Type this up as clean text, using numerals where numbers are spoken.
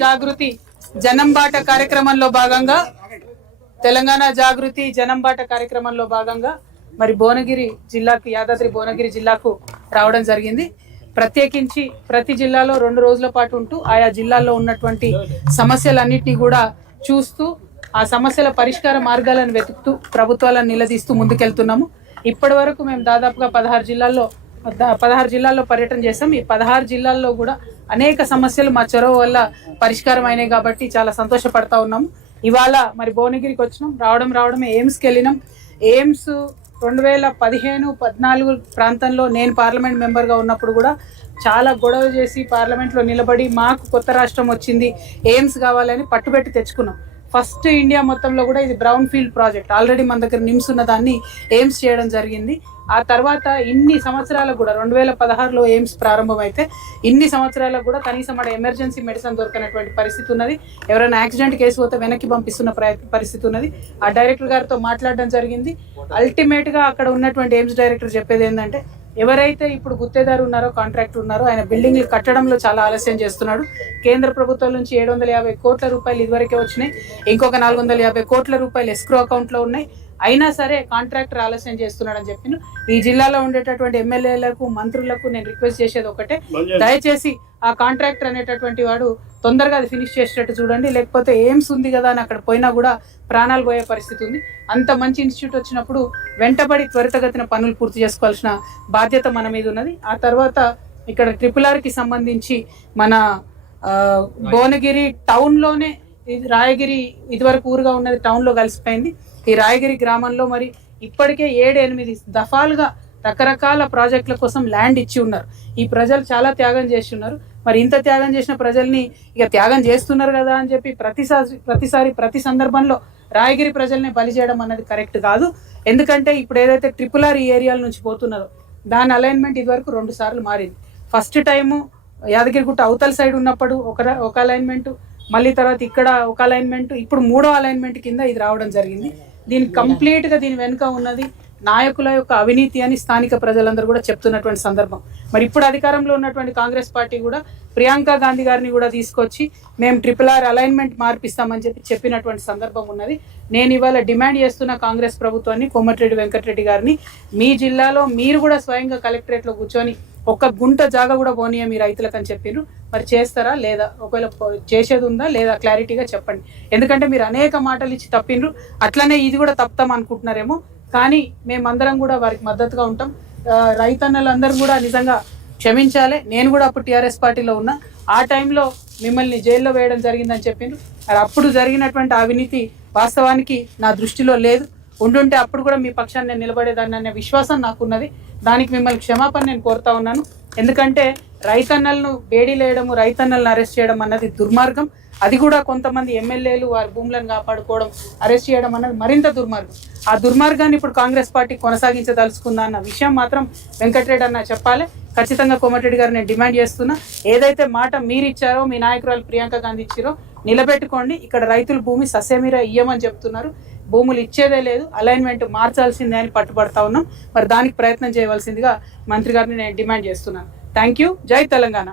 జాగృతి జనంబాట కార్యక్రమంలో భాగంగా తెలంగాణ జాగృతి జనంబాట కార్యక్రమంలో భాగంగా మరి భువనగిరి జిల్లాకు యాదాద్రి భువనగిరి జిల్లాకు రావడం జరిగింది. ప్రత్యేకించి ప్రతి జిల్లాలో 2 రోజుల పాటు ఉంటూ ఆయా జిల్లాల్లో ఉన్నటువంటి సమస్యలన్నిటినీ కూడా చూస్తూ ఆ సమస్యల పరిష్కార మార్గాలను వెతుకుతూ ప్రభుత్వాలను నిలదీస్తూ ముందుకెళ్తున్నాము. ఇప్పటి వరకు మేము దాదాపుగా 16 జిల్లాల్లో పర్యటన చేసాం. ఈ 16 జిల్లాల్లో కూడా అనేక సమస్యలు మా చొరవ వల్ల పరిష్కారం అయినాయి కాబట్టి చాలా సంతోషపడతా ఉన్నాము. ఇవాళ మరి భువనగిరికి వచ్చినాం. రావడమే ఎయిమ్స్కి వెళ్ళినాం. ఎయిమ్స్ 2015-14 ప్రాంతంలో నేను పార్లమెంట్ మెంబర్గా ఉన్నప్పుడు కూడా చాలా గొడవ చేసి పార్లమెంట్లో నిలబడి మాకు కొత్త రాష్ట్రం వచ్చింది, ఎయిమ్స్ కావాలని పట్టుబెట్టి తెచ్చుకున్నాం. ఫస్ట్ ఇండియా మొత్తంలో కూడా ఇది బ్రౌన్ ఫీల్డ్ ప్రాజెక్ట్. ఆల్రెడీ మన దగ్గర నిమ్స్ ఉన్న దాన్ని ఎయిమ్స్ చేయడం జరిగింది. ఆ తర్వాత ఇన్ని సంవత్సరాలకు కూడా 2016లో ఎయిమ్స్ ప్రారంభమైతే ఇన్ని సంవత్సరాలకు కూడా కనీసం అక్కడ ఎమర్జెన్సీ మెడిసిన్ దొరకనటువంటి పరిస్థితి ఉన్నది. ఎవరైనా యాక్సిడెంట్ కేసు పోతే వెనక్కి పంపిస్తున్న పరిస్థితి ఉన్నది. ఆ డైరెక్టర్ గారితో మాట్లాడడం జరిగింది. అల్టిమేట్గా అక్కడ ఉన్నటువంటి ఎయిమ్స్ డైరెక్టర్ చెప్పేది ఏంటంటే, ఎవరైతే ఇప్పుడు గుత్తేదారు ఉన్నారో, కాంట్రాక్టర్ ఉన్నారో, ఆయన బిల్డింగ్లు కట్టడంలో చాలా ఆలస్యం చేస్తున్నాడు. కేంద్ర ప్రభుత్వం నుంచి 750 కోట్ల రూపాయలు ఇదివరకే వచ్చినాయి. ఇంకొక 450 కోట్ల రూపాయలు ఎస్క్రో అకౌంట్లో ఉన్నాయి. అయినా సరే కాంట్రాక్టర్ ఆలస్యం చేస్తున్నాడని చెప్పిన ఈ జిల్లాలో ఉండేటటువంటి ఎమ్మెల్యేలకు, మంత్రులకు నేను రిక్వెస్ట్ చేసేది ఒకటే, దయచేసి ఆ కాంట్రాక్టర్ అనేటటువంటి వాడు తొందరగా అది ఫినిష్ చేసేటట్టు చూడండి. లేకపోతే ఎయిమ్స్ ఉంది కదా అని అక్కడ పోయినా కూడా ప్రాణాలు పోయే పరిస్థితి ఉంది. అంత మంచి ఇన్స్టిట్యూట్ వచ్చినప్పుడు వెంటబడి త్వరితగతిన పనులు పూర్తి చేసుకోవాల్సిన బాధ్యత మన మీద ఉన్నది. ఆ తర్వాత ఇక్కడ RRRకి సంబంధించి మన భువనగిరి టౌన్లోనే, రాయగిరి ఇదివరకు ఊరుగా ఉన్నది టౌన్లో కలిసిపోయింది. ఈ రాయగిరి గ్రామంలో మరి ఇప్పటికే 7-8 దఫాలుగా రకరకాల ప్రాజెక్టుల కోసం ల్యాండ్ ఇచ్చి ఉన్నారు. ఈ ప్రజలు చాలా త్యాగం చేసి ఉన్నారు. మరి ఇంత త్యాగం చేసిన ప్రజల్ని ఇక త్యాగం చేస్తున్నారు కదా అని చెప్పి ప్రతి సందర్భంలో రాయగిరి ప్రజల్ని బలి చేయడం అన్నది కరెక్ట్ కాదు. ఎందుకంటే ఇప్పుడు ఏదైతే RRR ఈ ఏరియాల నుంచి పోతున్నదో దాని అలైన్మెంట్ ఇదివరకు 2 సార్లు మారింది. ఫస్ట్ టైము యాదగిరిగుట్ట అవతల సైడ్ ఉన్నప్పుడు ఒక అలైన్మెంట్, మళ్ళీ తర్వాత ఇక్కడ ఒక అలైన్మెంట్, ఇప్పుడు 3వ అలైన్మెంట్ కింద ఇది రావడం జరిగింది. దీని కంప్లీట్గా దీని వెనుక ఉన్నది నాయకుల యొక్క అవినీతి అని స్థానిక ప్రజలందరూ కూడా చెప్తున్నటువంటి సందర్భం. మరి ఇప్పుడు అధికారంలో ఉన్నటువంటి కాంగ్రెస్ పార్టీ కూడా ప్రియాంక గాంధీ గారిని కూడా తీసుకొచ్చి మేము RRR అలైన్మెంట్ మార్పిస్తామని చెప్పినటువంటి సందర్భం ఉన్నది. నేను ఇవాళ డిమాండ్ చేస్తున్న కాంగ్రెస్ ప్రభుత్వాన్ని, కోమటిరెడ్డి వెంకటరెడ్డి గారిని, మీ జిల్లాలో మీరు కూడా స్వయంగా కలెక్టరేట్లో కూర్చొని ఒక్క గుంట జాగా కూడా పోనీయ మీ రైతులకు అని చెప్పిర్రు. మరి చేస్తారా లేదా? ఒకవేళ చేసేది ఉందా లేదా క్లారిటీగా చెప్పండి. ఎందుకంటే మీరు అనేక మాటలు ఇచ్చి తప్పినరు, అట్లనే ఇది కూడా తప్పుతాం అనుకుంటున్నారేమో. కానీ మేమందరం కూడా వారికి మద్దతుగా ఉంటాం. రైతన్నలందరూ కూడా నిజంగా క్షమించాలి. నేను కూడా అప్పుడు TRS పార్టీలో ఉన్నా. ఆ టైంలో మిమ్మల్ని జైల్లో వేయడం జరిగిందని చెప్పిండ్రు. మరి అప్పుడు జరిగినటువంటి అవినీతి వాస్తవానికి నా దృష్టిలో లేదు. ఉండుంటే అప్పుడు కూడా మీ పక్షాన్ని నేను నిలబడేదాన్ని అనే విశ్వాసం నాకున్నది. దానికి మిమ్మల్ని క్షమాపణ నేను కోరుతా ఉన్నాను. ఎందుకంటే రైతన్నలను వేడిలేయడము, రైతన్నలను అరెస్ట్ చేయడం అన్నది దుర్మార్గం. అది కూడా కొంతమంది ఎమ్మెల్యేలు వారి భూములను కాపాడుకోవడం, అరెస్ట్ చేయడం అన్నది మరింత దుర్మార్గం. ఆ దుర్మార్గాన్ని ఇప్పుడు కాంగ్రెస్ పార్టీ కొనసాగించదలుచుకుందా అన్న విషయం మాత్రం వెంకటరెడ్డి అన్న చెప్పాలి. ఖచ్చితంగా కోమటిరెడ్డి గారు నేను డిమాండ్ చేస్తున్నా, ఏదైతే మాట మీరు ఇచ్చారో, మీ నాయకురాలు ప్రియాంక గాంధీ ఇచ్చారో నిలబెట్టుకోండి. ఇక్కడ రైతులు భూమి సస్యమీర ఇయ్యమని చెప్తున్నారు. భూములు ఇచ్చేదే లేదు, అలైన్మెంట్ మార్చాల్సిందే అని పట్టుబడతా ఉన్నాం. మరి దానికి ప్రయత్నం చేయవలసిందిగా మంత్రి గారిని నేను డిమాండ్ చేస్తున్నాను. Thank you. జై తెలంగాణ.